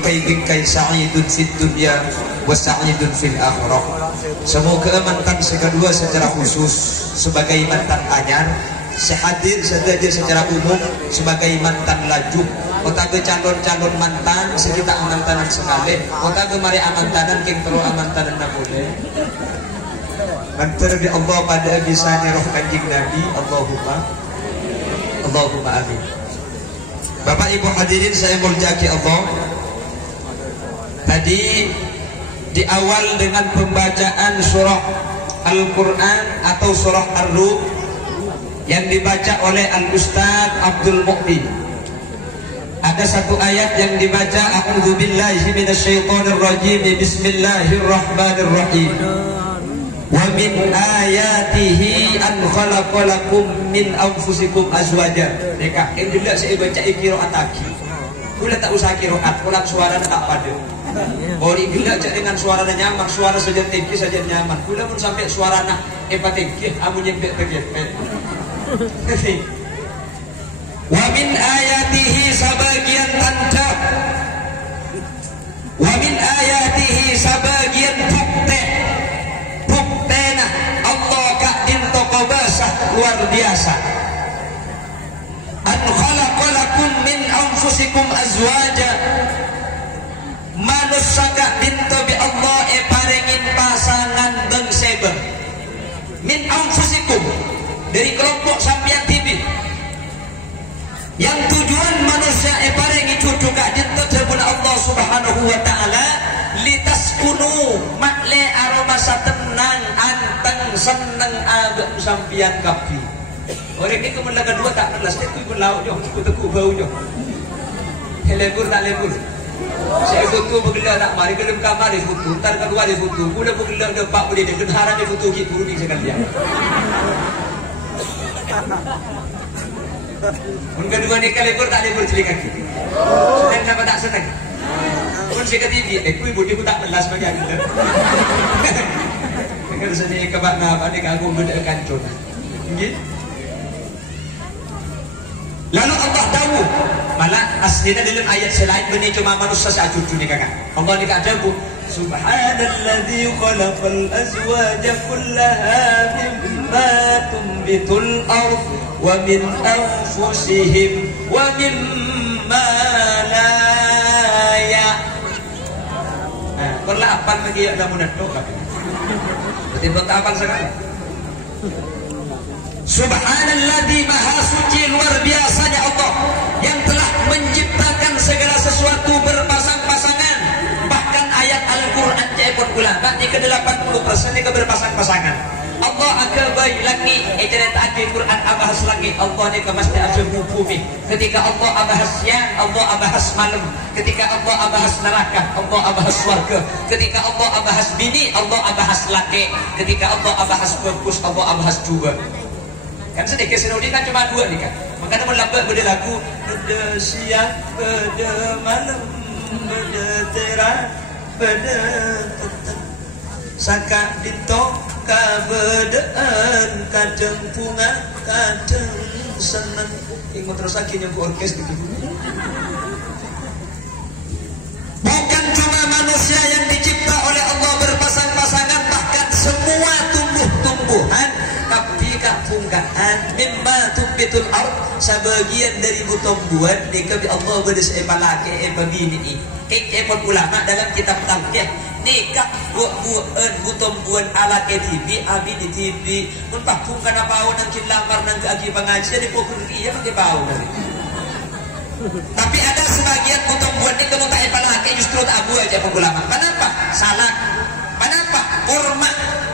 bingkai sa'idun fid dunya wa sa'idun fil akhirah. Semoga mantan kedua secara khusus sebagai mantan anyar, sehadir saja secara umum sebagai mantan laju. Otaga calon-calon mantan sekitar amantanan sekali. Otaga mari amantanan king terus amantanan na boleh. Mantar di Allah pada bisanya roh kanjeng Nabi. Allahumma amin. Bapak Ibu hadirin saya mulyaki Allah. Tadi di awal dengan pembacaan surah Al-Quran atau surah Ar-Rum yang dibaca oleh Al-Ustaz Abdul Mu'min. Ada satu ayat yang dibaca, A'udzubillahi minasyaitonirrajim, Bismillahirrahmanirrahim. Wa min ayatihi an khalaqalakum min anfusikum azwaja. Deka, yang dulu saya baca qiraat lagi. Kula tak usah qiraat, kula suara tak pada. Ori gila cak dengan suara nyaman, suara saja tinggi saja nyaman. Kula pun sampai suara nak tinggi, amu nyempet tegepet. Wa min ayatihi sabagian tanda. Wa min ayatihi sabagian bukti. Buktena Allah kak dinto kobasah luar biasa. An khalaqalakum min anfusikum azwaja. Manusia kak dinto bi Allah parengin pasangan bengsebe. Min anfusikum, dari kelompok sampian tibi. Yang tujuan manusia parengi cucu kak dinto terpun Allah subhanahu wa ta'ala litaskunu makle aroma satenang anteng seneng agak sampian kapi. Orang itu melaga dua tak perlas itu pun lauk jauh teku bau jauh. Lebur tak lebur. Saya foto bergelar nak mari ke dalam kamar dia foto, ntar keluar dia foto. Mula bergelar dia pak boleh dia haram dia foto gitu ni sekalian. Mun kedua ni kalau lebur tak lebur celik kaki. Sedang siapa tak senang. Mun saya kata dia, ibu dia pun tak melas bagi aku. Kalau saya kebak ngapa ni aku benda kancun. Nggih. Lalu Allah tahu malah aslinya dalam ayat selain benih cuma manusia saja cucu ni kakak. Allah ni kata bu Subhanalladzi khalaqal azwaja kullaha mimma tumbitul ard wa min anfusihim wa mimma la ya. Kalau apal lagi ada munad tu kakak. Betul tak apal sekali. Subhanalladzi maha suci luar biasanya Allah yang telah menciptakan segala sesuatu berpasang-pasangan. Bahkan ayat Al-Quran jaipun ulama di ke-80% ini berpasang-pasangan. Allah akabai lagi cerita Al-Quran abahas lagi Allah ni mesti ada hukumi. Ketika Allah abahas siang, Allah abahas malam. Ketika Allah abahas neraka, Allah abahas surga. Ketika Allah abahas bini, Allah abahas laki. Ketika Allah abahas bagus, Allah abahas juga. Kan sedikit sinodi kan cuma dua nih kan. Makanya melambak beda lagu beda siang, beda malam, beda terang, beda petang. Saka dinto kabedaan kadang punga, kadang senang. Ingin terus lagi nyampu orkes gitu. Bukan cuma manusia yang dicipta oleh Allah berpasang-pasangan, bahkan semua tumbuh-tumbuhan. Pungkaan mimma tumbitul ard, sebagian dari tumbuhan dikabi Allah bedes laki bini. Epon ulama dalam kitab tamkih nikah buat tumbuhan ala ketibi abi di tibi pun pakung kana bau nang lamar nang agi pengajian di pokok iya pakai bau dari. Tapi ada sebagian tumbuhan ini kamu tak laki justru tak abu aja ulama. Kenapa? Salah. Kenapa?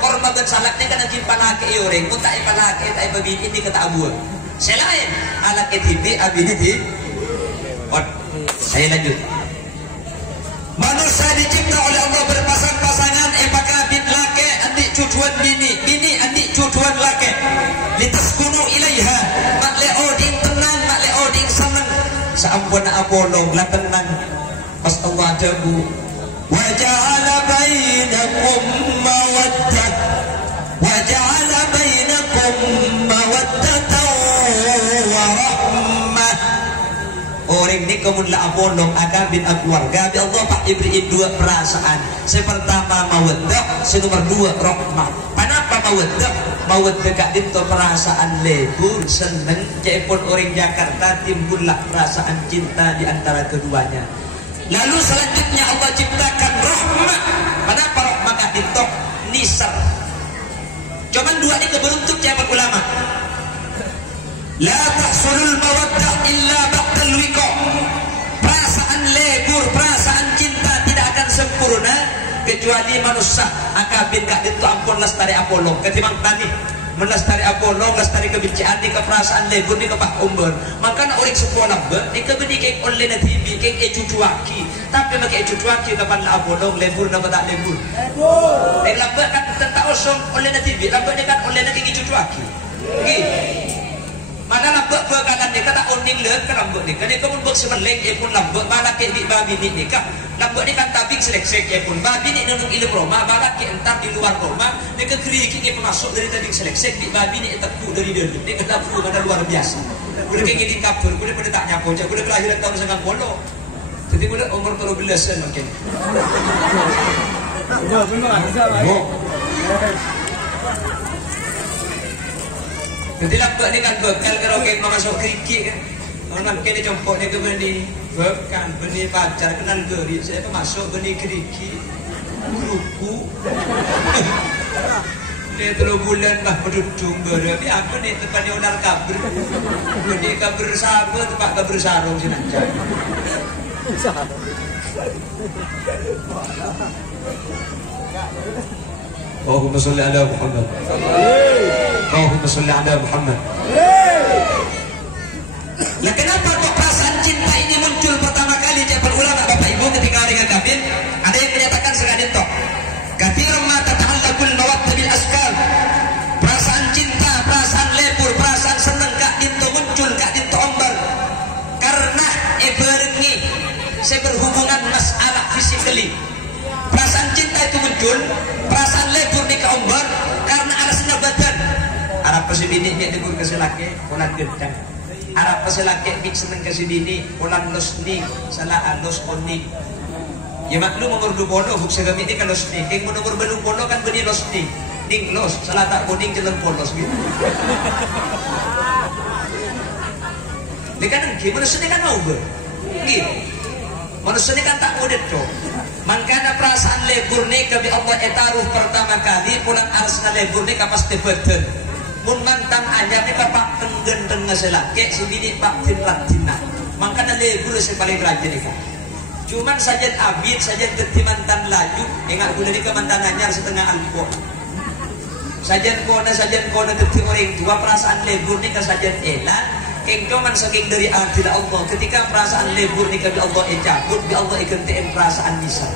Korma dan salaknya kan lagi palaki orang pun tak palaki tak babini di kata abu. Selain alat ketibi abini di. Saya lanjut. Manusia dicipta oleh Allah berpasang-pasangan pakabit laki adik cucuan bini adik cucuan laki. Litaskunu ilaiha makle oding tenang makle oding senang. Saampun apolong lah tenang. Pas Allah ada bu. وَجَعَلَ بَيْنَكُمْ مَوَدَّةً وَجَعَلَ بَيْنَكُمْ مَوَدَّةً وَرَحْمَةً. orang ni kemunlah abolong agabin keluarga bi Allah pak diberi dua perasaan. Pertama mawaddah, nomor dua rahmah. Kenapa mawaddah? Mawaddah kak dinto perasaan lebur seneng. Cepon orang Jakarta timbullah perasaan cinta di antara keduanya. Lalu selanjutnya Allah ciptakan rahmah. Kenapa rahmah kak dinto nisar? Cuman dua ini keberuntuk cepon ulama. La tahsulul mawaddah illa ba'dal wiqa. Perasaan lebur, perasaan cinta tidak akan sempurna kecuali manusia akabin kak itu ampun lestari apolong ketimbang tadi melestari apolong lestari kebencian di keperasaan lebur di kepak umber. Maka nak orang sekolah ber di kebeni kek online TV kek cucuaki tapi makai cucuaki kapan la apolong lebur nama tak lebur. Lambat kan tentang osong online TV lambatnya kan online kek cucuaki. Mana lambat berkanan ni kata oning leh kan lambat ni kan kamu buat semeleng je pun lambat malah ke di babi ni kan lambat ni kan tabik selek-selek je pun babi ni nunung ilmu rumah malah ke entar di luar rumah ni ke keriki ni masuk dari tabik selek-selek di babi ni teku dari dalam ni kata fu mana luar biasa boleh kayak gini kapur boleh pada tak nyapo je boleh kelahiran tahun 90 jadi boleh umur 13-an mungkin jadi lambat ni kan bekal kalau kayak masuk kerikik kan orang kena jemput ni ke benih bekal benih pacar kenal geri saya masuk benih kerikik ruku ni 3 bulan lah berdudung geri apa ni tempat ni ular kabur benih kabur sabar tempat kabur sarung sinanjak Allahumma salli ala Muhammad Allahumma salli ala Muhammad. Lah kenapa kok perasaan cinta ini muncul pertama kali jabal ulama Bapak Ibu ketika orang kafir? Ada yang menyatakan sekali tok. Katsirun ma tata'allaqul mawaddah bil askal. Perasaan cinta, perasaan lebur, perasaan senang kak dinto muncul kak dinto ombar. Karena eberengi saya berhubungan masalah physically. Perasaan cinta itu muncul, perasaan lebur ni kak ombar karena alasnya badan. Arab pasibini ni debur kasi laki, ulan gedang. Arab pasilaki big seneng kasi bini, ulan losni, salah alos oni. Ya maklum umur 20 huk segami ni kan losni. Keng umur 20 kan beni losni. Ning los, salah tak kuning jalan polos gitu. Ni kan manusia ni kan mau ber. Gitu. Manusia ni kan tak mudah tu. Mangkana perasaan lebur ni kabi Allah etaruh pertama kali pulang arsna lebur ni kapas tebeten. Mun mantan anyar ni pak tenggen tengah selake si bini pak tinratina. Mangkana lebur si paling rajin ni kan. Cuman sajen abid sajen teti mantan laju ingat guna ni ke mantan anyar setengah alpo. Sajen kona teti orang tua perasaan lebur ni ke sajen elan. Keng cuman saking dari adil Allah ketika perasaan lebur ni ke Allah cabut bi Allah ikan TM perasaan misal.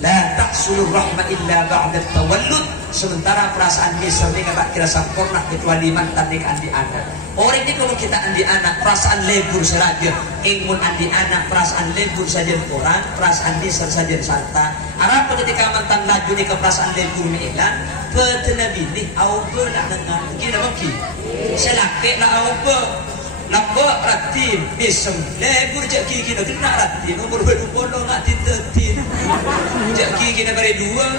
La tahsulur rahmah illa ba'da tawallud. Sementara perasaan misal ni tak kira sempurna kecuali mantan ni andi anak. Orang ni kalau kita andi anak perasaan lebur saja. Ingmun andi anak perasaan lebur saja orang, perasaan misal saja santa. Arab ketika mantan laju ni ke perasaan lebur ni ilan, petena bini au be nak dengar. Kira bangki. Selake la au be. Lambak ratim bisem lebur jak kiki nak kena ratim umur 20 nak tintetin jak kiki nak bare dua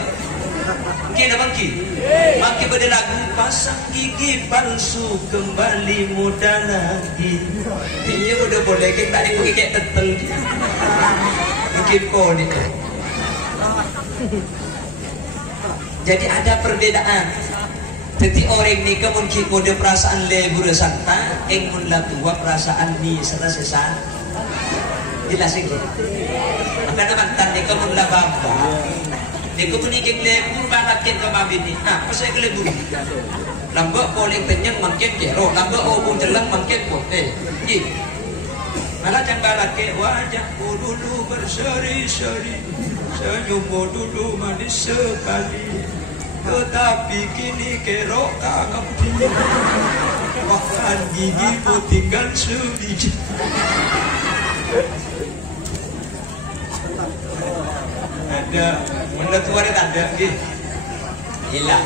kena bangki maki pada lagu pasang gigi palsu kembali muda lagi dia udah boleh kita tak dipuki kayak tetel mungkin kau ni jadi ada perbedaan. Jadi orang ni mungkin mode perasaan lebur santa, engmun la tua perasaan ni serasa sesan. Jelas ini. Maka mantan ni kamu la bapa. Ni kamu ni keng lebur balakin ke babi ni. Nah, pasal ke lebur. Lambak boleh kenyang makin jero, lambak obung jelang makin pote. Ji. Malah jangan balakin wajahku dulu berseri-seri, senyummu dulu manis sekali. Tetapi kini kerok kakak dia makan gigi tinggal sebiji. Ada benda tua ada gitu hilang.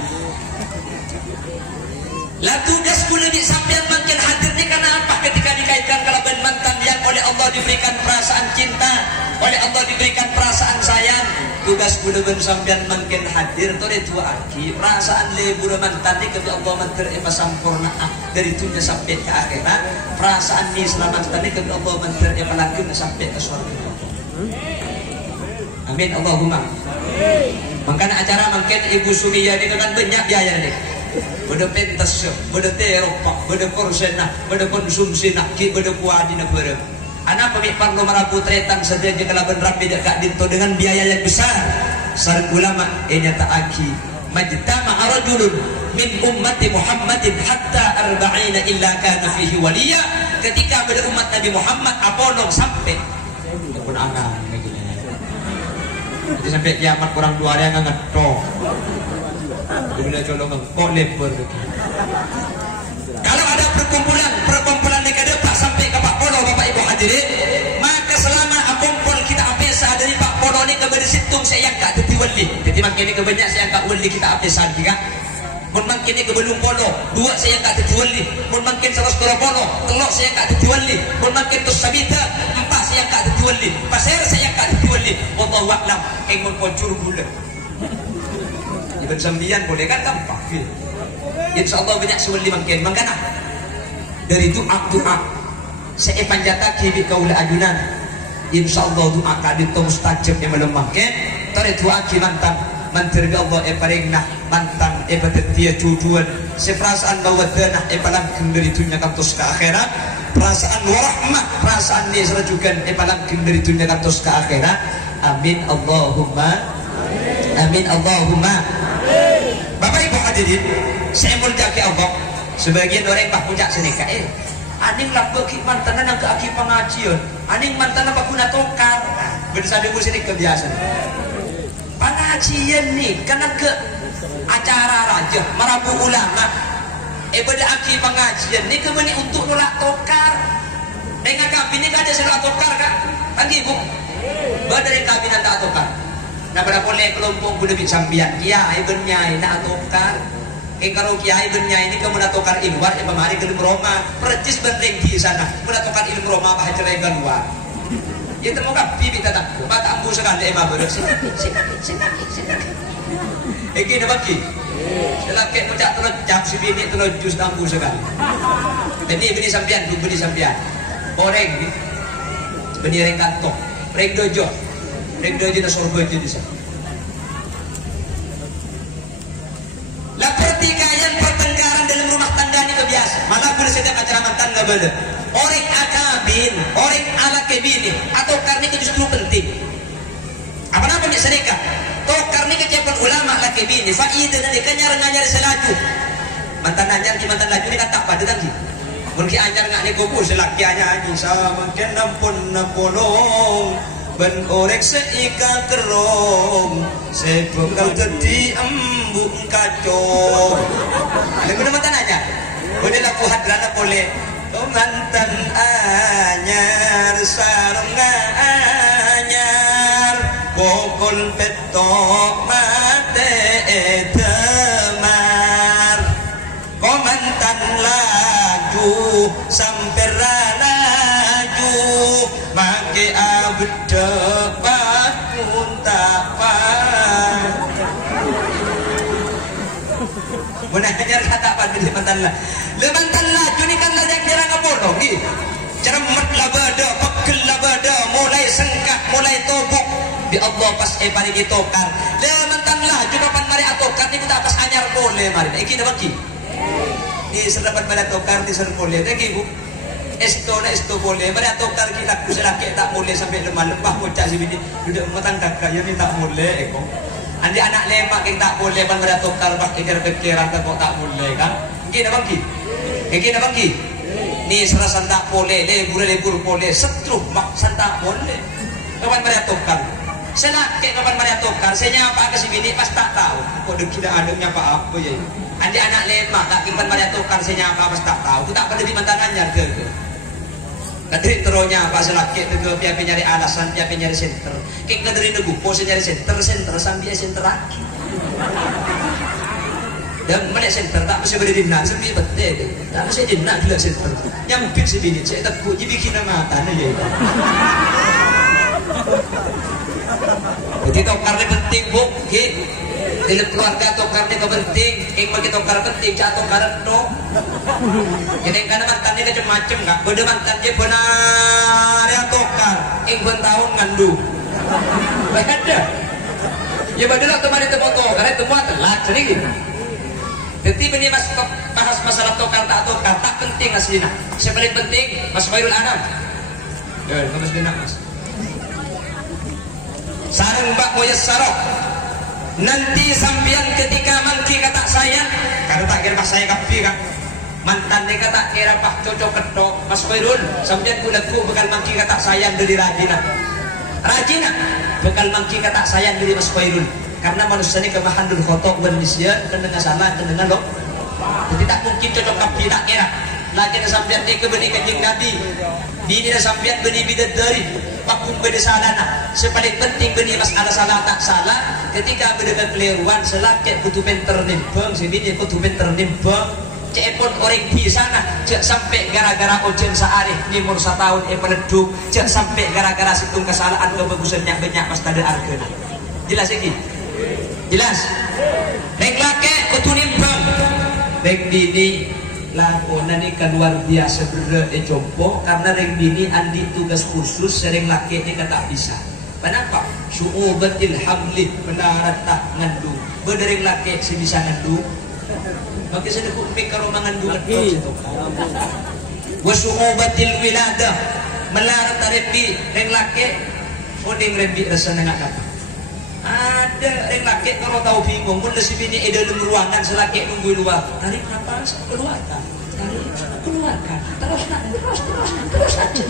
Lah tugas kula di sampean makin hadir ni karena apa? Ketika dikaitkan kalaban mantan yang oleh Allah diberikan perasaan cinta, oleh Allah diberikan perasaan sayang. Tugas kula ben sampean makin hadir tu itu aki perasaan lebur mantan ni kebi Allah mantir sampurna dari dunia sampai ke akhirat. Perasaan ni selama mantan ni kebi Allah mantir lakukan sampai ke surga. Amin Allahumma. Makanya acara makin Ibu Sumiyah ni kan banyak biaya ni. Beda pentas, beda teropak, beda korsenah, beda konsumsi nak, beda puadi nak beda. Anak pemikir nomor putretan saja jika laban rapi dekat dinto dengan biaya yang besar. Sarang ulama nyata aki majtama rajulun min ummati Muhammadin hatta arba'ina illa kana fihi waliya. Ketika pada umat Nabi Muhammad apono sampai pun angan jadi sampai kiamat kurang dua hari yang ngetok. Bila colong kok lebar. Kalau ada perkumpulan dekade Pak sampai ke Pak Pono Bapak Ibu hadirin, maka selama kumpul kita apesa dari Pak Pono ni ke bersitung saya yang kat wali. Jadi makin ni kebanyak saya angkat wali kita apesa juga. Mun makin ni ke belum Pono, dua saya angkat wali. Mun makin 100 Pono, telok saya angkat wali. Mun makin tu sabita, empat saya angkat wali. Pasir saya angkat wali. Wallahu a'lam. Mun pocur bulan. Ibn Sambian boleh kan gampang. InsyaAllah banyak sewali makin. Makanya dari doa saya panjata kiri kaulah ajunan. InsyaAllah doa kadito mustajab yang melemahkan. Tadi doa ki mantan mantir Allah paling nah mantan patetia tujuan. Seperasaan bawadanah palangking dari dunia kantos ke akhirat. Perasaan warahmah, perasaan ni serajukan palangking dari dunia kantos ke akhirat. Amin Allahumma. Amin Allahumma. Bapak Ibu hadirin, saya muljaki Allah. Sebagian orang pak puncak senika, aning lapuk mantan nang ke aki pengajian, aning mantan apa guna tokar. Bersama dengan sini kebiasaan. Pengajian nih, karena ke acara raja, marabu ulama. Pada aki pengajian nih kemana untuk nolak tokar. Dengan kabin ini ada selak tokar kan? Tadi ibu, dari kabin tak tokar. Nah pada boleh kelompok guna sambian kiai bernyai nak tokar. Kalau kiai bernyai ini kamu nak tokar ilmuar yang pemari ke Roma, percis berdeng di sana. Kamu nak tokar ilmu Roma apa cerai keluar. Ya temukan bibi tetap. Mata ambu sekali emang beres. Sinak. Eki nak bagi. Selaki puncak terus jam sebini terus jus ambu sekali. Jadi beri sambian, beri sambian. Oreng ni, beri reng kantong, reng dojo. Reng dojo na surga je di sana. Lah pertikaian pertengkaran dalam rumah tangga ni kebiasa. Malah bila sedang acara mantan nggak beda. Orang akabin, orang ala kebini, atau karena itu justru penting. Apa nama ni serika? Toh karena kecepan ulama ala kebini, faidah dan ikanyar selaju. Mantan anyar di mantan laju ni kan tak pada tadi. Mungkin anyar nggak ni kubu selaki anyar ni sama mungkin nampun napolong. Ben orek seika kerong sebekal jadi embung kacau. Lagu mantan aja. Boleh laku hadrana boleh. Mantan anyar sarung anyar pokol petok mate temar. Kau mantan laju sampai laju make abda pun tak pan. Menanyar kata apa di mantan lah. Lemantan lah juni kan lah yang jarang ngapolong ni. Cermat lah bada, pegel lah bada, mulai sengkak, mulai tobok. Di Allah pas pari ditokar. Lemantan lah juga pan mari atokar ni kita pas anyar boleh mari. Iki dah bagi. Ni serapat pada tokar di ser boleh. Lagi bu. Esto boleh. Mari atokar kita kuselaki tak boleh sampai lemah bocah si bini. Duduk matang kakak ya ni tak boleh eko. Andi anak lemak yang tak boleh pan mari atokar bak kejar-kejaran kok tak boleh kan. Iki dah bagi. Iki dah bagi. Ni serasa tak boleh, lebur boleh, setruh maksan tak boleh. Kapan mari atokar? Selaki kapan mari atokar? Saya nyapa ke si bini pas tak tahu. Kok tidak ada nyapa apa ya? Andi anak lemak tak kapan mari atokar saya nyapa pas tak tahu. Aku tak pada di mantan anyar ke. Kadri teronya apa selaki ke piapi nyari alasan, piapi nyari center. Kek kadri negu pose nyari center sambil center lagi. Dan mana center tak mesti berdiri nak sebi betul. Tak mesti dia nak gila center. Nyampir sebini saya takut jadi bikin mata ni je. Jadi tokar ni penting buk, okay? Dalam keluarga tokar ni penting. Yang bagi tokar penting, cak tokar no. Jadi karena mantan ni macam-macam kak. Benda mantan dia benar ya tokar. Yang bertahun ngandu. Baik ada. Ya badalah teman itu foto, karena semua telat sedikit. Jadi ini bahas masalah tokar tak penting aslinya. Yang paling penting Mas Khairul Anam. Ya, Mas Benak Mas. Sarang Mbak Moyassarok. Nanti sambian ketika mangki kata sayang, kata tak kira pas saya kapi kan. Mantan dia kata kira pak cocok ketok Mas Khairul. Sambian kulaku bekal mangki kata sayang dari Rajina. Rajina bekal mangki kata sayang dari Mas Khairul. Karena manusia ini kemahandul khotok benisyan, kendengar salah, kendengar lok. Jadi tak mungkin cocok kapi tak kira. Lagi na sambian ni kebeni kanjeng Nabi. Dini na sambian beni bidadari. Pakum beda salah nak. Sepaling penting beni masalah salah tak salah. Ketika beda kekeliruan selakit kutu menter nimbang, sebini kutu menter nimbang. Cepon orang di sana, cek sampai gara-gara ojen searih ni umur 1 tahun peleduk, cek sampai gara-gara situng kesalahan kebagusannya banyak pas tada argana. Jelas lagi? Jelas? Rek lake kutu nimbang, rek dini lakonan ini kan luar biasa berada jompo karena rek dini andi tugas khusus sering laki ini kata bisa. Kenapa? Su'ubatil hamli menarat tak ngandung. Berdering laki si bisa ngandung. Maka saya kupik kalau mengandung itu. Wasu'ubatil wiladah melarat repi reng laki odeng repi rasa nengak apa. Ada reng laki kalau tahu bingung pun si bini dalam ruangan selaki nunggu luar. Tarik nafas keluarkan. Tarik keluarkan. Terus aja.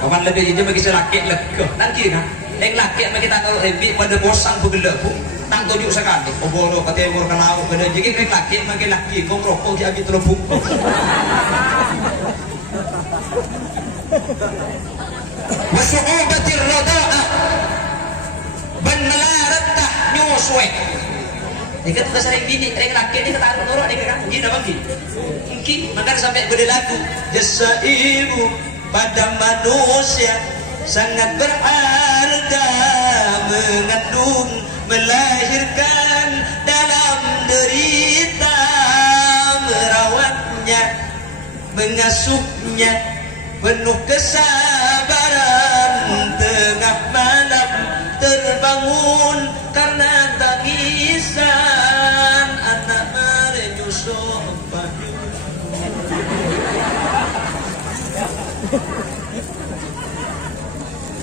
Kawan lebih ini bagi selaki lega. Nanti kan reng laki bagi tak kalau repi pada bosan bergelap pun. Tak tunjuk sekali. Oboro katanya umur kenal. Beda jadi reng laki bagi laki kau merokok dia ambil terlebuk. Wasu'ubatir rada'ah benelarat dah nyuswe. Jika tuh sering bini, reng laki ini kata norok dia kan mungkin apa mungkin maka sampai beda lagu jasa ibu pada manusia sangat berharga mengandung melahirkan dalam derita merawatnya mengasuhnya penuh kesabaran tengah malam terbangun karena tangisan anak menyusup padu.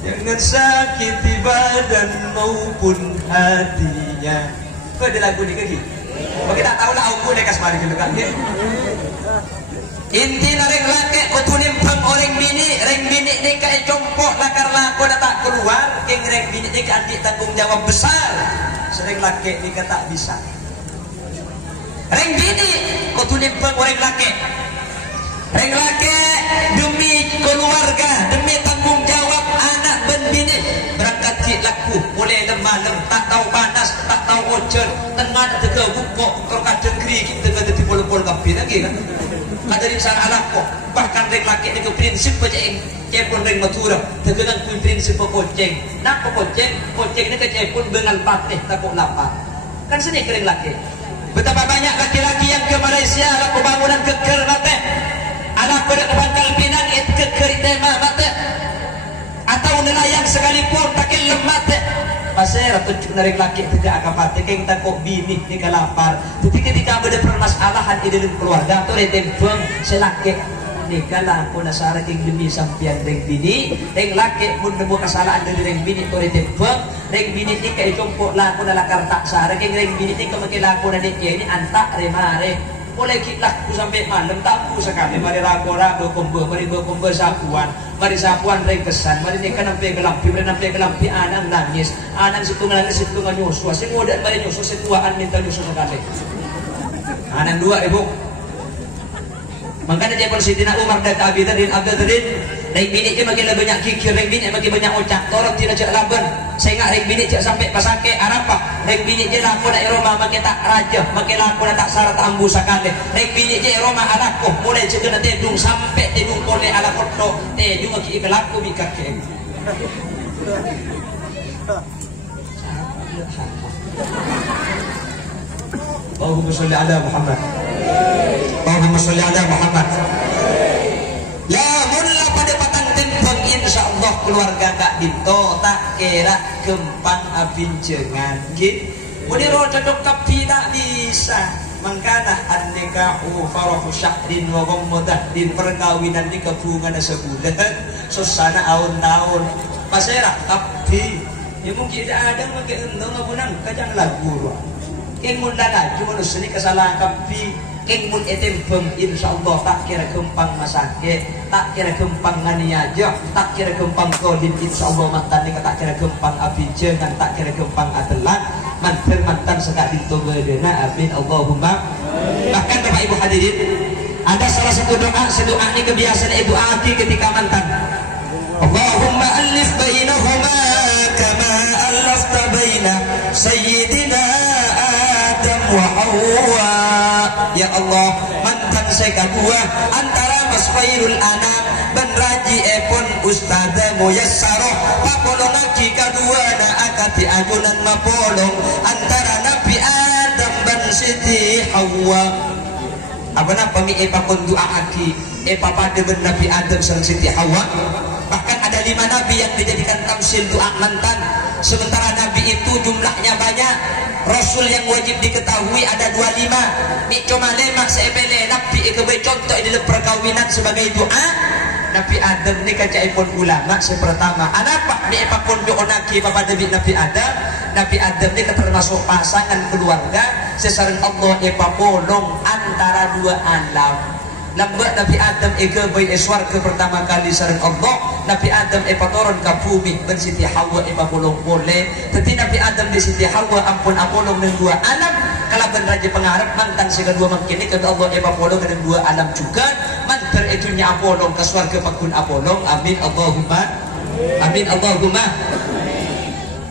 Jangan sakiti badan maupun hatinya. Kau ada lagu ni ke? Bagi tak tahu lah aku ni kasmari ke dekat dia. Inti reng laki kutu nimpang orang reng bini ni kaya compok lakar laku dah tak keluar keng reng bini ni adik tanggung jawab besar sereng laki ni tak bisa reng bini kutu nimpang orang laki reng laki demi keluarga demi tanggung jawab anak ben bini berangkat cik laku mulai lemah tak tahu panas tak tahu ojen tengah tega bukok terkadang kri kita kata di pol-pol kapi lagi kan ada di sana anak kok bahkan reng laki itu prinsip aja cepon reng matura terkenal pun prinsip pokoceng nak pokoceng ini ke cepon dengan patih takut lapar kan seni reng laki betapa banyak laki-laki yang ke Malaysia laku bangunan keker mate anak pada ke Pangkal Pinang itu keker tema mate atau nelayan sekalipun takin lemate pasal tunjuk narik laki tidak akan pati keng takut bini ni kalapar. Jadi ketika ada permasalahan di dalam keluarga tu retempeng selaki ni kalau aku nasara keng demi sampian reng bini reng laki pun nemu kesalahan dari reng bini tu retempeng reng bini ni kayak compok laku nalakar tak sara keng reng bini ni kemakin laku nanti ini antak remare boleh kita laku sampai malam tapu sekali mari ragu-ragu kumpul mari berkumpul sapuan mari sapuan reng kesan mari nikah nampai gelampi anang nangis anang situ nyusua si muda mari nyusua situaan minta nyusua sekali anang 2 ibu makanya dia Sidina Umar dan Abidin Reng bini je makin banyak kikir, reng bini makin banyak ucap. Torong tidak cek laban. Saya ingat reng bini cek sampai pasake Arafah. Reng bini je laku nak Roma makin tak raja, makin laku nak tak syarat ambu sakale. Reng bini je Roma alaku mulai cek kena tedung sampai tedung boleh ala koto. Tedung aki ibelaku bikak ke. Allahumma sholli ala Muhammad. Allahumma sholli ala Muhammad. Lamun lah pada patang tempeng insyaallah keluarga Kak Dinto tak kira gempang abincengan nggih. Muni ro cocok tapi tak bisa. Mangkana an-nikahu farahu syahrin wa ghammadah din perkawinan di kebungan sebulan susana tahun-tahun. Pasera tapi ya mungkin ada make endong ngapunang kajang lagu. Keng mun lagi manusia ni kesalahan kapi keng mun etempem insyaallah tak kira gempang masake tak kira gempang nganiaja tak kira gempang kodin insyaallah mantan ni tak kira gempang abincengan tak kira gempang atelan mantan sekak dinto bedena amin Allahumma. Bahkan Bapak Ibu hadirin ada salah satu doa ni kebiasaan ibu aki ketika mantan. Allahumma alif bainahuma kama alafta baina sayyidina wa Hawa. Ya Allah mantan saya kedua antara Mas Khairul Anam dan Raji Epon Ustadz Muyassaro papolong aki kedua na akati ajunan mapolong antara Nabi Adam dan Siti Hawa. Apa nak pami epakon doa aki pada ben Nabi Adam dan Siti Hawa. Bahkan ada 5 nabi yang dijadikan tamsil doa mantan. Sementara nabi itu jumlahnya banyak. Rasul yang wajib diketahui ada 25. Ni cuma lemak seepele nabi ikebe contoh di dalam perkawinan sebagai doa. Nabi Adam ni kacaipun ulama sepertama. Anapa ni epakon doa naki pada Nabi Adam. Nabi Adam ni termasuk pasangan keluarga sesareng Allah epapolong antara 2 alam. Lambat Nabi Adam ega bayi eswarga pertama kali sareng Allah. Nabi Adam epatoron ka bumi ben Siti Hawa epapolong boleh. Tetapi Nabi Adam di Siti Hawa ampun apolong dengan 2 alam. Kalau ben raja pengarap mantan si kedua makin ni kata Allah epapolong dengan 2 alam juga. Mantan itunya apolong ke swarga pakun apolong. Amin Allahumma. Amin Allahumma.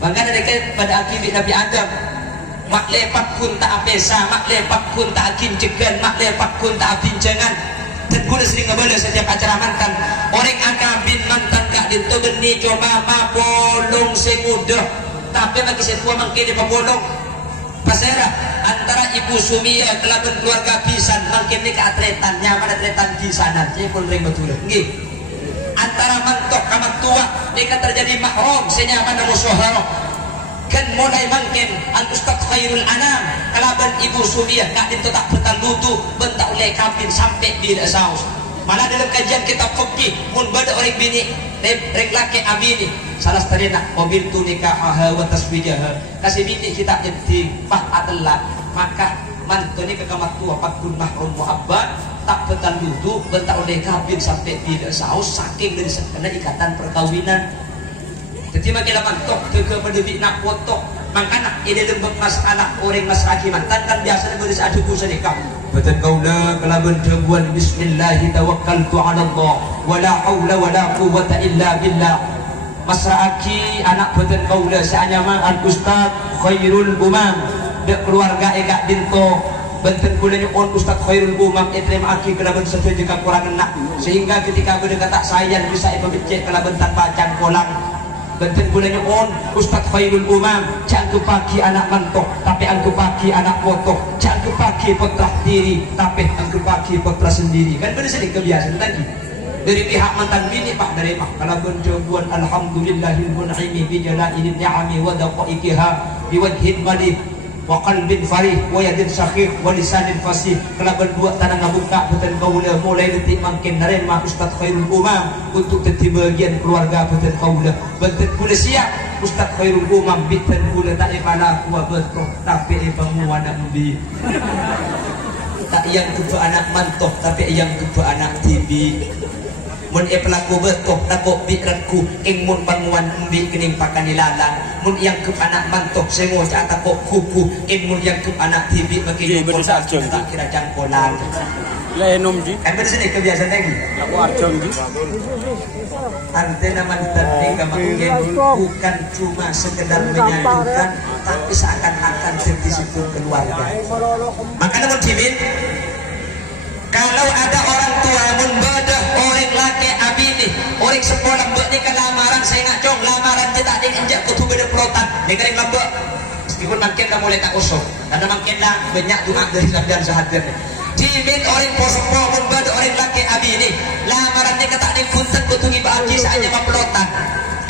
Maka dekat pada akibat Nabi Adam mak lepak pun tak apesa, mak lepak pun tak kincegan, mak lepak pun tak abincangan. Dan guna sering ngebala setiap acara mantan. Orang akabin mantan Kak Dinto geni coba mapolong semudah. Tapi bagi setua mangkin di papolong. Pasera antara Ibu Sumia kelaban keluarga pisan mangkin ni keatletan nyaman atletan pisanan. Jadi pun ring betul. Nggih. Antara mantok kamat tua mereka terjadi mahram senyaman dan musyawarah. Kan mulai mungkin al Ustadz Khairul Anam kalaban Ibu Sumia Kak Dinto tak bertalutu bentak oleh kambing sampai di saus. Malah dalam kajian kita fikih mun bada orang bini rek laki amini salah starina mobil tu nikah wa taswijah kasih bini kita jadi fa'atlah maka mantu ni kekamat tua pakun mahrum muhabbat tak bertalutu bentak oleh kambing sampai di saus saking dari kena ikatan perkawinan. Jadi makin mantok ke mendedik nak foto mangkana ini lembek masalah orang masyarakat mantan kan biasanya beris aduku sedekah betul kaula kalaban jabuan bismillahi tawakkaltu ala Allah wala haula wala quwwata illa billah masyarakat anak betul kaula seanyama al Ustaz Khairul Umam dek keluarga Kak Dinto benten kulanya on Ustaz Khairul Umam terima aki kalaban setuju kurang enak sehingga ketika berdekatan sayang bisa membecek kalaban tanpa cangkolang. Benten bulannya on Ustaz Khairul Umam jangan pagi anak mantok tapi angku pagi anak potok jangan pagi putra diri tapi angku pagi putra sendiri kan benar sedikit kebiasaan tadi dari pihak mantan bini pak dari mak kalau benjobuan alhamdulillahil mun'imi bi jala'il ni'ami wa daqaiqiha bi wajhin malih wa qalbin farih wa yadin sakhih wa lisanin fasih kalau berdua tanah ngabuka beten kaula mulai detik makin narema Ustaz Khairul Umam untuk jadi bagian keluarga beten kaula beten pula siap Ustaz Khairul Umam beten pula tak ipala kuat betul tapi ibamu anak mbi tak yang kedua anak mantoh tapi yang kedua anak tibi mun pelaku betul takut biratku ing mun panguan mbi kening pakan dilalang mun yang ke anak mantok sengo tak takut kuku ing mun yang ke anak tibi makin kosa tak kira cangkolan lenom ji kan bersini kebiasaan lagi aku arjong ji Artinya mantan nikah mungkin bukan cuma sekedar menyatukan, tapi seakan-akan di situ keluarga. Makanya muslimin, kalau ada orang tua membedah orang laki abini, orang sekolah mbak ni kan lamaran saya ngacong, lamaran cetak ding enjak kutu beda pelotan, dia kering lambak. Meskipun makin dah mulai tak kosong, karena makin dah banyak doa dari dan sahadat. Jimin orang posok membedah orang laki abini, lamaran dia kata ding punten kutu ngibaki saja ma pelotan.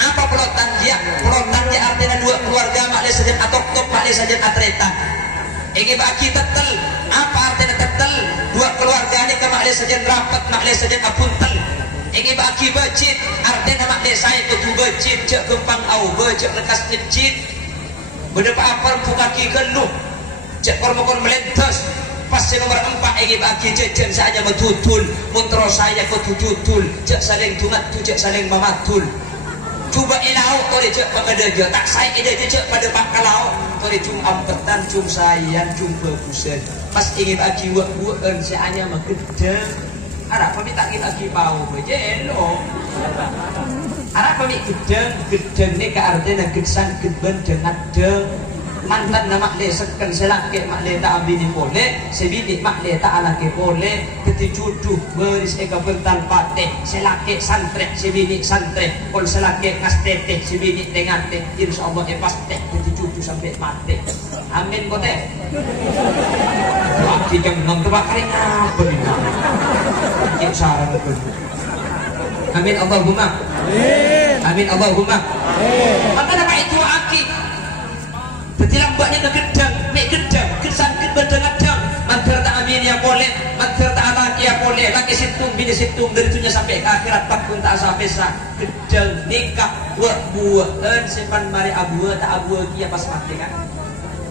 Apa pelotan dia? Pelotan dia artinya dua keluarga makle saja atau top makle saja atreta. Ini bagi tetel. Apa artinya tetel? Dua keluarga ini ke makle saja rapat, makle saja apuntel. Ini bagi bejit. Artinya makle saya kutu bejit, cek gempang au, bejit lekas ngejit. Berdepa apa kaki geluh, cek kormokon melentas. Pas nomor 4 ini bagi jajan saja betutul, muntro saya kutu tutul, cek saling tungat tu, cek saling mamatul. Cuba elau tore cek pengedeja tak saya ide cek pada pak kalau tore cum ampetan cum sayan cum berpusen pas ingin bagi buan seanya mah gedeng arah pami tak ingin lagi bau bejelo arah pami gedeng ni ke artinya gedsan gedben dengan deng mantan nama le seken selake mak le tak abini boleh sebini mak le tak anake boleh ketijuduh beris eka bental pate selake santre sebini santre kol selake ngastete sebini tengate insyaallah paste ketijuduh sampai mati amin kote waktu jam 6 tebak kali ngapa ini yang saran itu amin Allahumma amin Allahumma maka nama itu aki Petilang buatnya ke gedang, mek gedang, kesan gedang gedang. Mantar tak amin ya boleh, mantar tak laki ya boleh. Laki situng, bini situng, dari tunya sampai ke akhirat tak pun tak sampai sah. Gedang nikah, buat simpan mari abu, tak abu kia pas mati kan.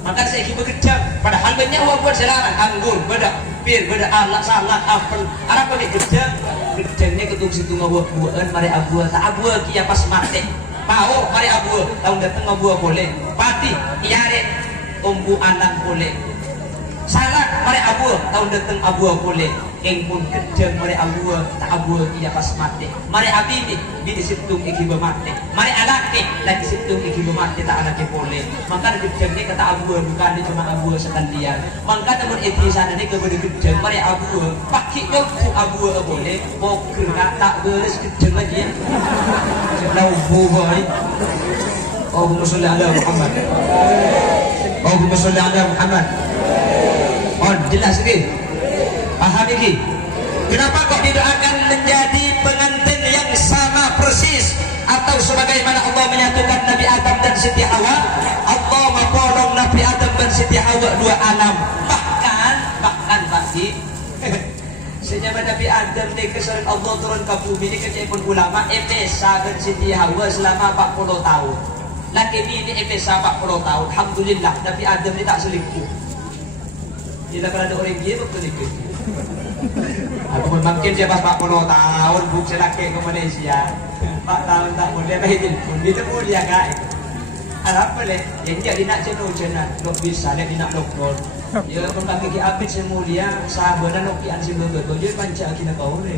Maka saya kira gedang, padahal banyak buat selarang anggur, beda pir, beda alat, salak, apel. Arab balik gedang, gedangnya ketung situng buat mari abu, tak abu kia pas mati. Pau mari abu tahun datang abu boleh pati iare umbu anak boleh salah mari abu tahun datang abu boleh eng pun gedeng mari abu tak abu ia pas mati mari abini di situng iki mati mari alake lagi situng iki mati tak anake boleh maka gedeng ni kata abu bukan cuma abu sekalian maka teman itu sana ni kepada gedeng mari abu pakai nyok abu boleh poker tak beres gedeng lagi lau boy Allahumma sholli ala Muhammad Allahumma sholli ala Muhammad oh jelas lagi paham lagi kenapa kok didoakan menjadi pengantin yang sama persis atau sebagaimana Allah menyatukan Nabi Adam dan Siti Hawa Allah mengolong Nabi Adam dan Siti Hawa dua alam bahkan pasti senyama Nabi Adam ni kesuruh Allah turun ke bumi ni kecipun ulama Epesa dan Siti Hawa selama 40 tahun laki ni Epesa 40 tahun Alhamdulillah Nabi Adam ni tak selingkuh bila ada orang dia betul selingkuh ataupun makin dia pas 40 tahun buk selaki ke Malaysia 4 tahun tak boleh baik dia mulia kak harap boleh yang jadi nak jenuh nak bisa dia nak doktor ya kalau kaki abis semulia sahabat dan okian si betul jadi panca kita kau ni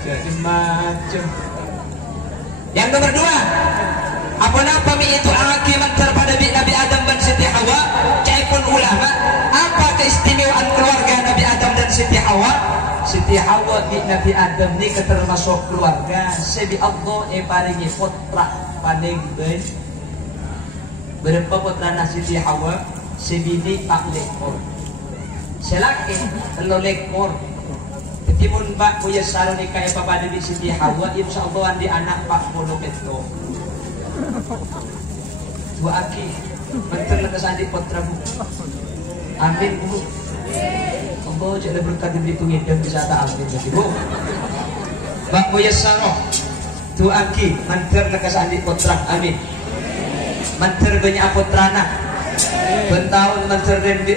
jadi macam yang nomor 2 apa nama itu akibat terhadap Nabi Adam dan Siti Hawa caipun ulama apa keistimewaan keluarga Nabi Adam dan Siti Hawa Siti Hawa di Nabi Adam ni termasuk keluarga sebi Allah paringi putra paling baik berapa putra Siti Hawa sebini 4 lekor selaki 3 lekor ketimun bak punya salon nikah pada di Siti Hawa insyaallah andi anak 40 peto dua aki bentar lekas andi putra bu amin bu Allah jadi berkat diberi tungin dan bisa tak amin bu bak punya salon dua aki bentar lekas andi putra amin manter banyak putrana bentahun manter renbit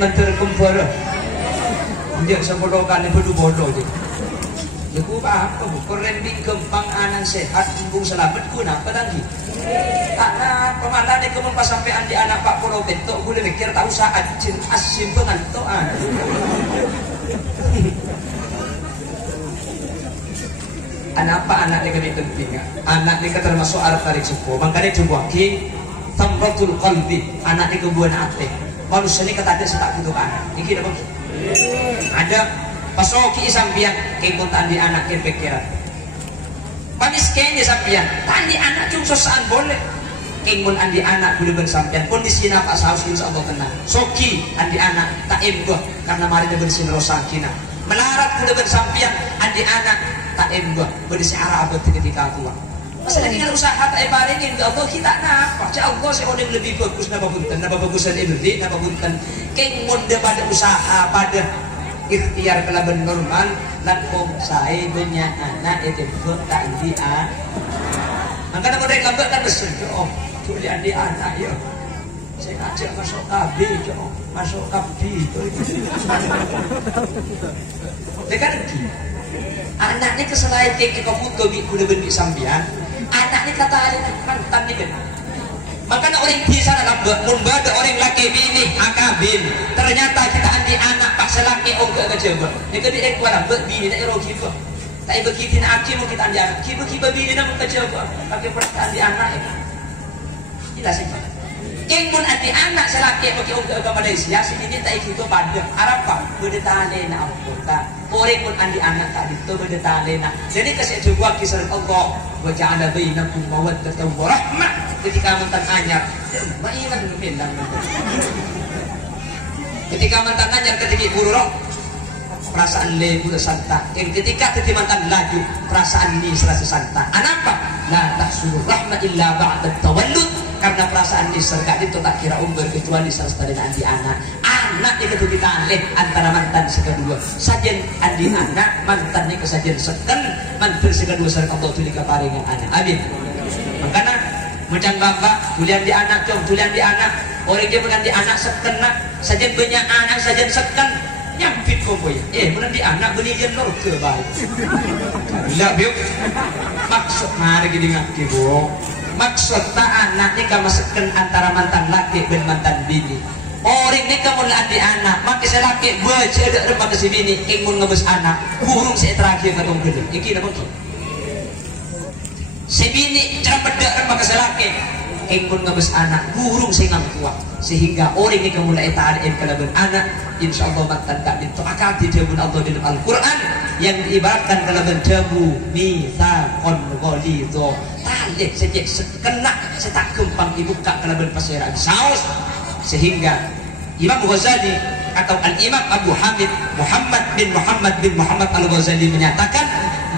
manter kumpul dia 10 kali bedu bodoh je aku paham kamu renbit kempang anak sehat imbung selamat kenapa lagi karena pemandang ni kemun pas sampai andi anak 40 bentuk boleh mikir tahu saat jin asim pengantoan Apa anak ni kami penting? Anak ni termasuk arah tarik suku. Makanya coba ki tamratul qalbi. Anak ni kebuan hati. Manusia ni kata ada setak butuh anak. Ini kita bang. Ada pasoki sampian kebun tandi anak ke pikiran. Panis kayaknya sampian. Tandi anak cuma sosaan boleh. Kebun andi anak boleh bersampian. Kondisi apa saus insya Allah tenang. Soki andi anak tak embuh karena mari dia bersin rosakina. Melarat boleh bersampian andi anak. Tak embah berdisi arah abad ketika tua. Masalah tinggal usaha tak ebaringin Allah kita napa? Cak Allah sih orang lebih bagus napa punten, napa bagusan ibri, napa punten. Keng monde pada usaha pada ikhtiar kelaban normal lan kong saya punya anak itu buat tak dia. Maka nak mereka kan mesin oh tulian di anak ya. Saya ngajak masuk kabi, masuk kabi itu. Dekat anak ni kesalahan kek kita foto bi kuda bendik sambian anak ni kata ada mantan ni kan makanya orang di sana membada orang laki bini akabin ternyata kita andi anak paksa laki onggak kecewa ni kedi ekor abad bini nak ero kiba tak begitu nak akimu kita andi anak kiba bini nak kecewa pakai perasaan di anak ini lah sih keng pun andi anak selaki pakai onggak ke Malaysia sini tak ikut pada arapa berdetale na apa orang pun andi anak tak itu berdetale na jadi kasih coba kisah Allah wa ja'ala bainakum mawaddatan wa rahmah ketika mantan anyar mainan bilang ketika mantan anyar ketika buruk perasaan lebu santa ketika mantan laju perasaan ini serasa santa anapa la tahsulu rahmah illa ba'da tawallud karena perasaan ini serga itu tak kira umur kecuali serta dengan andi anak itu kita lihat antara mantan sekedua sajen andi anak mantan ini kesajian seken mantan sekedua serta Allah tulika paringan anak amin makanya macam bapak tulian di anak cong tulian di anak orang dia bukan di anak seken nak sajen banyak anak sajen seken nyampit komboy bukan di anak beli dia lor ke baik gila biuk maksud mari gini ngaki bu maksud tak anak ni kamu seken antara mantan laki dan mantan bini orang ni kamu adi anak maka saya laki baca ada remah ke sini ni ingin ngebes anak burung saya terakhir katong gede iki nama ki si bini cara bedak remah ke saya laki ingin ngebes anak burung saya kuat sehingga orang ni kamu mulai tarik kalaban anak insyaallah mantan tak bintu akad di dalam Allah di dalam Al-Quran yang diibaratkan kalaban jabu mithaqon ghalidho talik sejak kena setak gempang dibuka kalaban pasiraan saus sehingga Imam Ghazali atau Al-Imam Abu Hamid Muhammad bin Muhammad Al-Ghazali menyatakan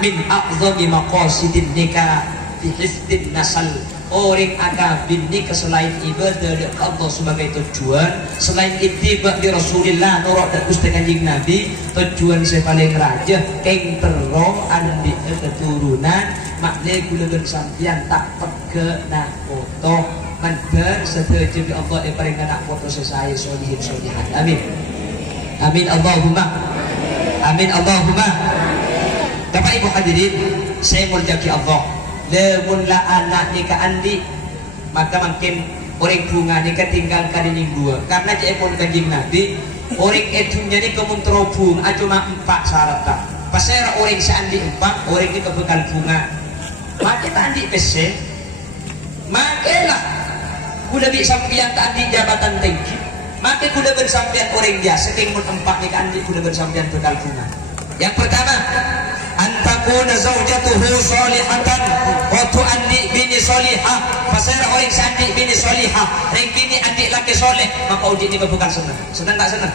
min a'zami maqasidin nikah fi hifdin nasal orang akabin nikah selain ibadah Allah sebagai tujuan selain ittiba di Rasulillah nurut dan Gusti Kanjeng Nabi tujuan saya paling raja keng terong andi keturunan makne kula sampian tak pege nak foto mantan setuju di Allah yang paling nak foto saya solihin solihan amin amin Allahumma amin Allahumma Bapak Ibu hadirin saya muljaki Allah lemun la anak nikah andi maka makin orang bunga nikah tinggalkan ini dua karena cek pun Kanjeng Nabi orang edunya ni kemunterobung cuma 4 syarat tak pasal orang seandi 4 orang ni kebekal bunga maka andi pesen makalah kuda bi sampian tak andi jabatan tinggi maka kuda bersampian orang biasa tinggal 4 nikah andi kuda bersampian bekal bunga yang pertama antakuna zaujatuhu salihatan waktu andi bini salihah pasal orang seandi bini salihah yang kini adik laki soleh maka uji ini bukan senang tak senang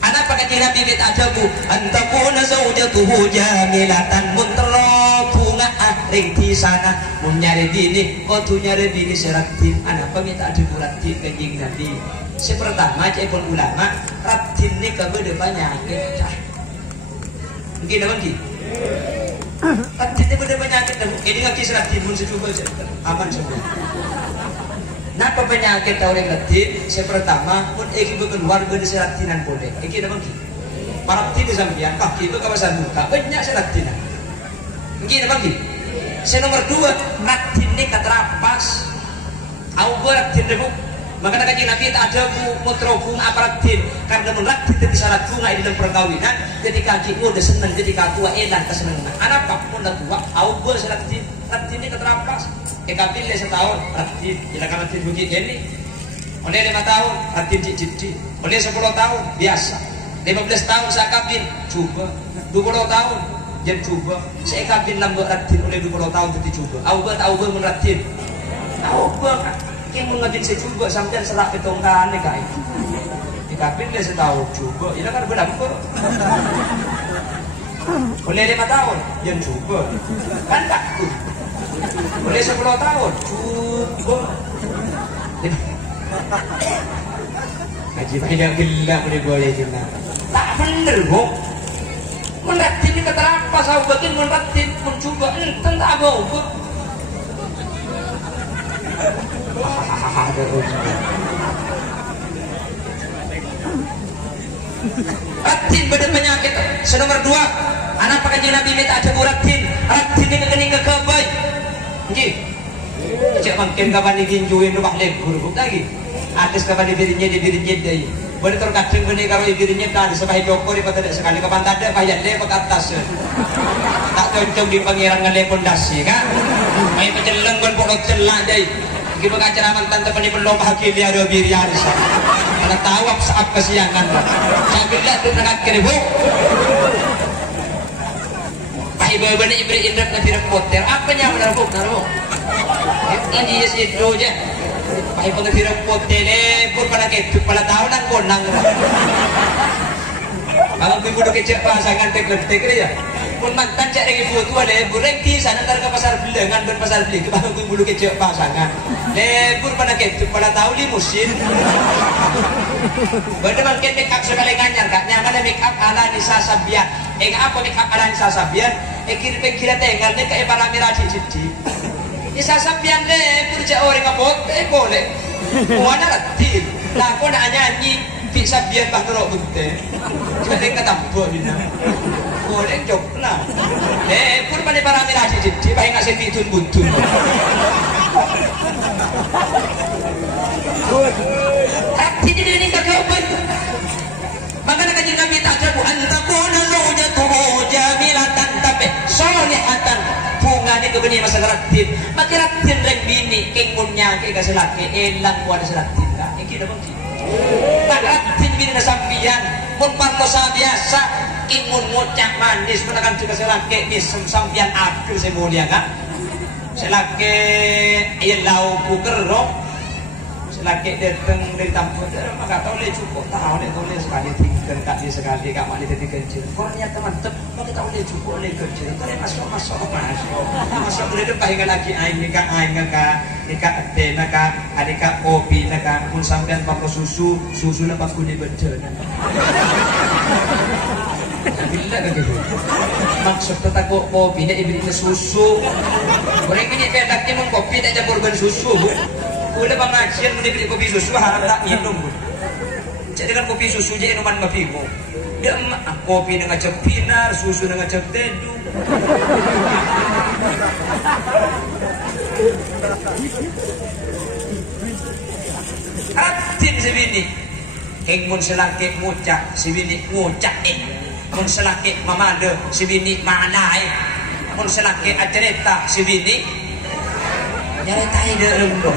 anak pakai Nabi minta ajabu antakuna zaujatuhu jamilatan muntero bunga ring di sana mun nyari bini waktu nyari bini seratin anak minta ajabu ratin Kanjeng Nabi sepertama cepon ulama ratin ini kemudian banyak mungkin apa lagi? Ratin pada penyakit ini lagi serat timun secoba saja aman semua. Napa penyakit orang ratin? Saya pertama pun eki keluar dari seratinan boleh. Eki apa lagi? Para ratin sampian kaki itu kawasan muka banyak seratinan. Mungkin apa lagi? Saya nomor 2 ratin ini katerapas. Aku ratin dulu Maka kanjeng Nabi tak ada mutro bunga aparatin karena merakit itu syarat bunga di dalam perkawinan. Jadi kaki udah seneng, jadi tua enak kesenangan. Anak pak udah tua, awal seratin ini keterampas. Kekapin le setahun, ratin, ilakan ratin bukit ini. Oleh 5 tahun, ratin cicit. Oleh 10 tahun, biasa. 15 tahun saya kawin, coba. 20 tahun, jadi coba. Saya kawin lambak ratin oleh 20 tahun jadi coba. Awal menratin. Awal yang mengabin saya coba sampai serak petongkan nih kayak. Dikawin le setahun, coba. Ini kan berapa? Oleh 5 tahun, jadi coba. Kan tak tuh. Oleh 10 tahun, coba. Haji banyak gila boleh gila. Tak bener kok. Menratin ini keterampas sahabatin menratin mencoba enten tak mau kok. Ratin pada penyakit. Senomor 2, anak kanjeng Nabi minta ada ratin. Ratin ini kening kebaik. Nggih. Cek makin kapan diginjuin rumah lebur lagi. Atas kapan dibirinya deh. Boleh terkadang benih kalau dibirinya tadi sebagai joko di pada sekali kapan tadi payah le ke atas. Tak cocok di pangeran ngale pondasi kan. Main penjeleng kon pokok celak deh. Iki pengacara mantan temen belum bahagia dia ada birian. Ana tahu saat kesiangan. Saya lihat tu nak kene bu. Pai bener ibri indra ke direk poter. Apa nya benar bu? Lagi yes itu je. Pai pengen potele pun pada ketu pada tahunan konang. Kalau ibu dok cek pasangan tek ya. Pun mantan cek lagi foto ada bureng di sana ntar ke pasar beli ngantar pasar beli. Kalau ibu dok cek pasangan. Lebur pada ketu pada tahu limusin. Benda makin make up sekali nganyar kak. Nyaman make up ala Nisa Sabian. Apa make up ala Nisa Sabian? Kira tengah ni kayak para merah cici. Isa Sabian deh, kerja orang abot, boleh. Mana ratin, lah kau nak nyanyi, bisa Sabian bahkan bunte. Jadi kata boleh, boleh jok lah. Pun pada para merah cici, baik ngasih bitun buntun. Ratin jadi ini kakak obat. Maka nak kaji kami tak jabu, antakuna zawjatuhu jamilatan tapi solihatan. Bunga ni kebenih masa ratin. Maka ratin rek bini kengunnya ke kasih laki elang buat seratin lah. Iki dah bangki. Maka ratin bini nasampian pun parlosa biasa kengun ngocak manis menakan juga selaki misem sampian akhir semulia kan. Selaki elau pukerro. Selaki datang dari tampun maka tahu le cukup tahu le tahu le sekali tinggal tak dia sekali kak mali jadi kecil. Kornya teman-teman maka tahu le cukup le kecil. Kalau masuk boleh tu pahingan lagi aing nikah ate naka adika kopi naka pun sampean pakai susu nak pakai di betul. Bila kan gitu. Maksud kita kopi ni iblis susu. Orang ini pedaknya mau kopi tak campur dengan susu. Boleh pengajian beli kopi susu harap tak minum. Jadi kan kopi susu je minuman mafimu. Dia kopi dengan cek pinar, susu dengan cek tedu. Ratin sebini. Keng mun selake ngucak, sebini ngucak mun selake mamade, sebini manai. Mun selake acerita, sebini nyerita ide lembut.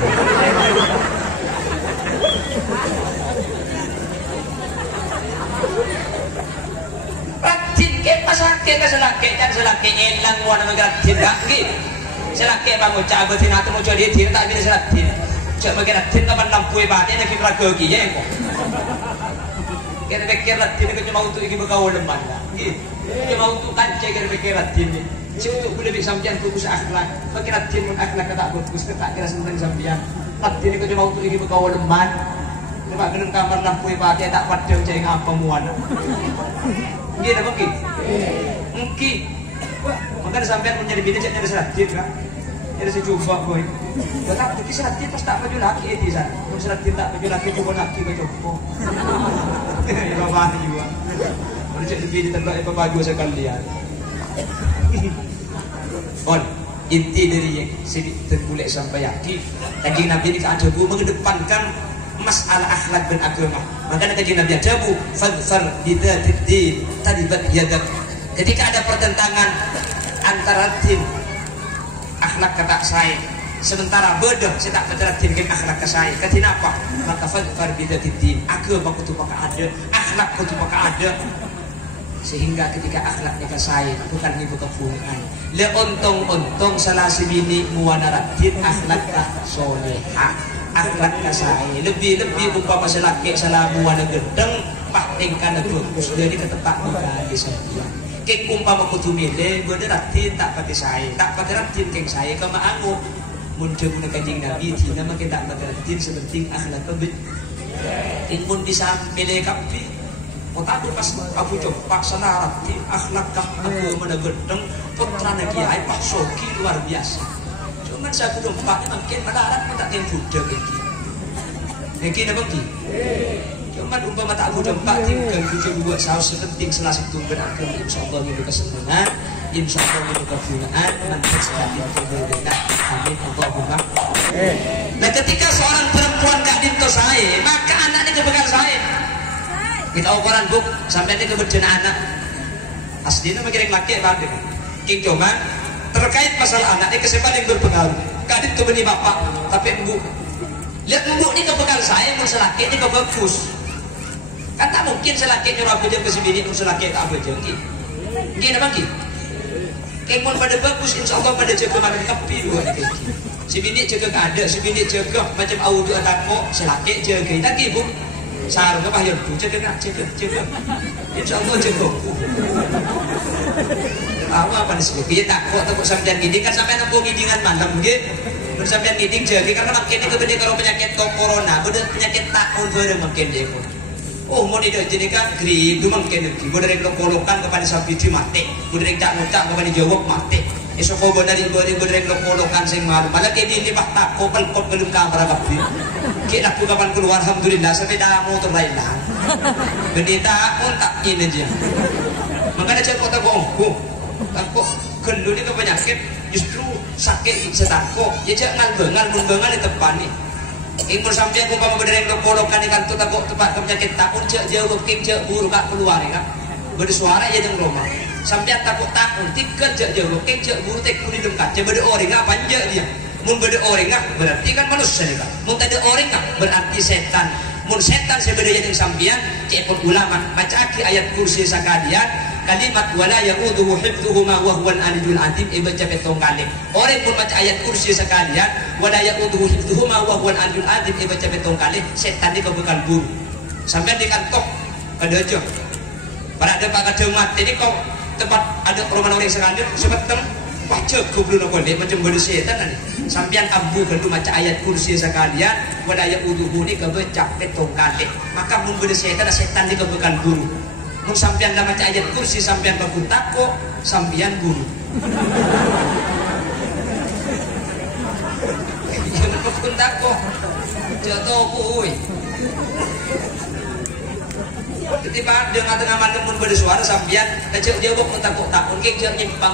Ratin ke pasake ke selake dan selake elang wana magatin lagi. Selake bangun cak betin atau mau jadi dia tak bisa selatin. Cak magatin kapan lampui batin nak kira kegi ya kok. Kira-kira ratin itu cuma untuk iki bergaul lemah lah. Cuma untuk kancai kira-kira ratin ni. Si untuk boleh bisa sampian fokus akhlak. Bagi ratin pun akhlak kata fokus tak kira senang sampian. Ratin itu cuma untuk iki bergaul lemah. Sebab kena kamar lampui batin tak padam cai ngapa muana. Nggih dah mungkin. Mungkin. Maka sampean menjadi bini cek nyari seratin kan. Jadi saya coba boy. Betapa tapi seratin pas tak baju laki itu san. Kalau seratin tak baju laki coba laki ke coba. Ya bapak juga. Kalau cek lebih ditembak apa baju sekalian. On inti dari sini terbulik sampai yakin. Kanjeng Nabi ini keadabu mengedepankan masalah akhlak dan agama. Makanya kajian Nabi Adabu fadfar bidzatid tadibat yadak. Ketika ada pertentangan antara din akhlak kata saya, sementara bodoh saya tak betul din ke akhlak ke saya. Ketina apa? Maka fadfar bidzatid agama kudu pakai ada, akhlak kudu pakai ada. Sehingga ketika akhlaknya ke saya bukan ibu kepungan. Le ontong salah sebini muwanaratin akhlak ka solehah. Akhlak ka saya lebih umpama selaki salah muwana gedeng pahtengkan bagus jadi ketepak muka di sebelah. Kek umpama kudu milih boderatin tak pati saya, tak pateratin keng saya kama angu. Muncul guna kanjing Nabi tina makin tak pateratin sepenting akhlak kebet. Ingun bisa milih kapi. Otak pas Abu Jompak sanarati akhlak kah aku menegedeng putra kiai Pak Soki luar biasa. Cuman saya Abu Jompak makin melarat tak tem budak iki. Iki napa ki? Cuman umpama tak Abu Jompak tinggal tujuh buat saus sepenting selasi tunggu agama insyaallah itu kesenangan, insyaallah itu kegunaan, mantap sekali kebenaran. Amin Allahumma. Nah ketika seorang perempuan gak dinto saya, maka anaknya kebegal saya. Kita ukuran buk sampai ini kemudian anak aslinya mengiring laki pada king cuma terkait masalah anak ini kesempatan yang berpengaruh kadit itu beni bapak tapi ibu lihat ibu ini kebekal saya mau selaki ini kebagus kan tak mungkin selaki nyuruh aku ke sini mau selaki tak apa jengki gini apa gini king pun pada bagus insya Allah pada jaga makan kepi dua si bini jaga ada si bini jaga macam audio atau selaki jaga lagi bu sarung ke bahaya jaga insyaallah jaga apa disebut dia takut sampean gini kan sampean nempuh ngidingan malam nggih mun sampean ngiding jaga karena makin ini kebede karo penyakit corona beda penyakit takun bareng makin dia oh mau tidak jadi kan gridu makin iki beda rek kolokan kepada sapi di mati beda rek tak ngucap kepada jawab mati esok kau benar beda rek kolokan sing malu malah dia dilipat takut pelpot belum kamar kabeh kita laku kapan keluar alhamdulillah sampai dalam motor lain lah benita pun tak ini aja makanya saya kota gongku takut gelu ini ke penyakit justru sakit setakut ya jangan ngal di tempat nih ingin sampai aku umpama berdiri yang kolokan di kantor takut tempat penyakit takut jauh jauh buruk kak keluar ya kan bersuara ya jeng Roma sampai takut tiga jauh buruk tek di dekat coba ada orang apa aja dia mun beda orang berarti kan manusia nih kan mun ada orang berarti setan mun setan sebeda yang sampian cepot ulama baca ayat kursi sakadian kalimat wala yauduhu hifdhuhuma wa huwal aliyul azim baca petong kali orang pun baca ayat kursi sakalian wala yauduhu hifdhuhuma wa huwal aliyul azim baca petong kali setan ini kebekal guru sampai di kantong kada aja pada ada pak kademat ini kok tempat ada perumahan orang sekalian sebetulnya wajah goblok boleh macam bodoh setan nih sampian abu kedua maca ayat kursi sekalian wadaya uduhu ni kebecak petong kali maka mun bodoh setan di kebekan guru mun sampian dah maca ayat kursi sampian bakun tako sampian guru jangan bakun tako jatuh kuy ketika dengan tengah malam mun bodoh suara sampian kecil jawab takut takut kek nyimpang